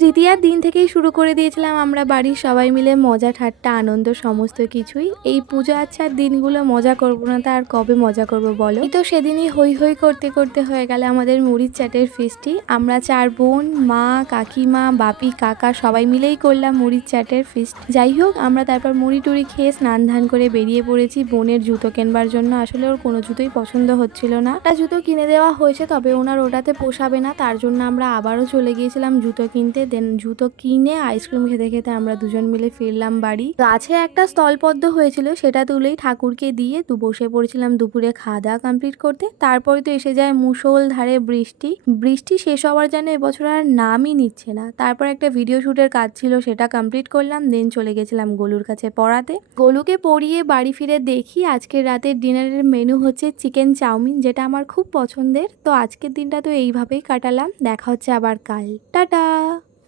তৃতীয়ার দিন থেকেই শুরু করে দিয়েছিলাম আমরা বাড়ির সবাই মিলে মজা ঠাট্টা আনন্দ সমস্ত কিছুই। এই পুজো আচ্ছার দিনগুলো মজা করবো না তা আর কবে মজা করবো বলো। এই তো সেদিনই হই হই করতে করতে হয়ে গেল আমাদের মুড়ির চাটের ফিস্টি। আমরা 4 বোন, মা, কাকিমা, বাপি, কাকা সবাই মিলেই করলাম মুড়ির চাটের ফিস্ট। যাই হোক, আমরা তারপর মুড়ি টুড়ি খেয়ে স্নান ধান করে বেরিয়ে পড়েছি বোনের জুতো কেনবার জন্য। আসলে ওর কোনো জুতোই পছন্দ হচ্ছিল না। একটা জুতো কিনে দেওয়া হয়েছে, তবে ওনার ওটাতে পোষাবে না, তার জন্য আমরা আবারও চলে গিয়েছিলাম জুতো কিনতে। দেন জুতো কিনে আইসক্রিম খেতে খেতে আমরা দুজন মিলে ফিরলাম বাড়ি। গাছে একটা স্থলপদ্ম হয়েছিল, সেটা তুলেই ঠাকুরকে দিয়ে বসে পড়েছিলাম দুপুরে খাওয়া দাওয়া কমপ্লিট করতে। তারপরে তো এসে যায় মুষলধারে বৃষ্টি। বৃষ্টি শেষ হওয়ার জন্য এবছর আর নামই নিচ্ছে না। তারপর একটা ভিডিও শুটের কাজ ছিল, সেটা কমপ্লিট করলাম। দেন চলে গেছিলাম গোলুর কাছে পড়াতে। গোলুকে পড়িয়ে বাড়ি ফিরে দেখি আজকের রাতের ডিনারের মেনু হচ্ছে চিকেন চাউমিন, যেটা আমার খুব পছন্দের। তো আজকের দিনটা তো এইভাবেই কাটালাম। দেখা হচ্ছে আবার কাল। টাটা।